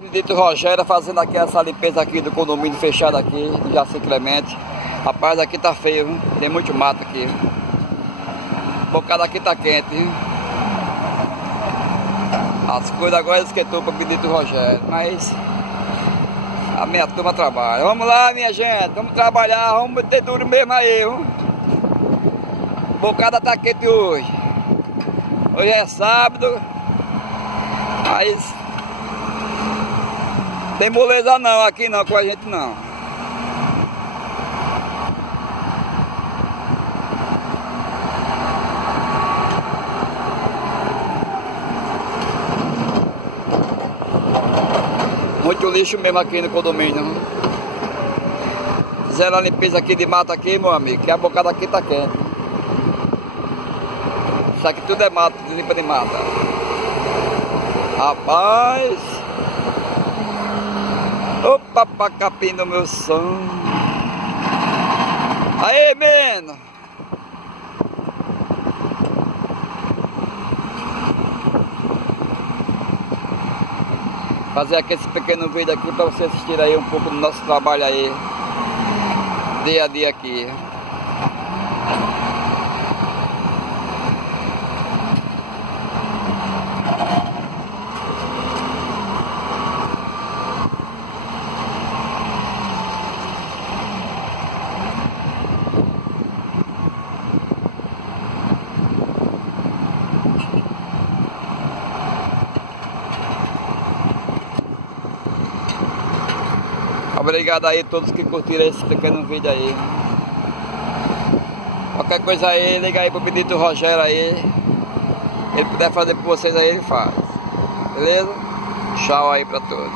Benedito Rogério fazendo aqui essa limpeza aqui do condomínio fechado aqui, do Jaci Clemente. Rapaz, aqui tá feio, viu? Tem muito mato aqui. O bocado aqui tá quente, viu? As coisas agora esquentou para Benedito Rogério, mas a minha turma trabalha. Vamos lá, minha gente, vamos trabalhar, vamos meter duro mesmo aí, viu? O bocado tá quente hoje. Hoje é sábado, mas tem moleza não, aqui não, com a gente não. Muito lixo mesmo aqui no condomínio. Fizeram a limpeza aqui de mato aqui, meu amigo, que a bocada aqui tá quente. Isso aqui tudo é mato, limpa de mata. Rapaz! Opa, pra capim do meu som. Aê, menino! Fazer aqui esse pequeno vídeo aqui para você assistir aí um pouco do nosso trabalho aí, dia a dia aqui. Obrigado aí a todos que curtiram esse pequeno vídeo aí. Qualquer coisa aí, liga aí pro Benedito Rogério aí. Ele puder fazer por vocês aí, ele faz. Beleza? Tchau aí pra todos.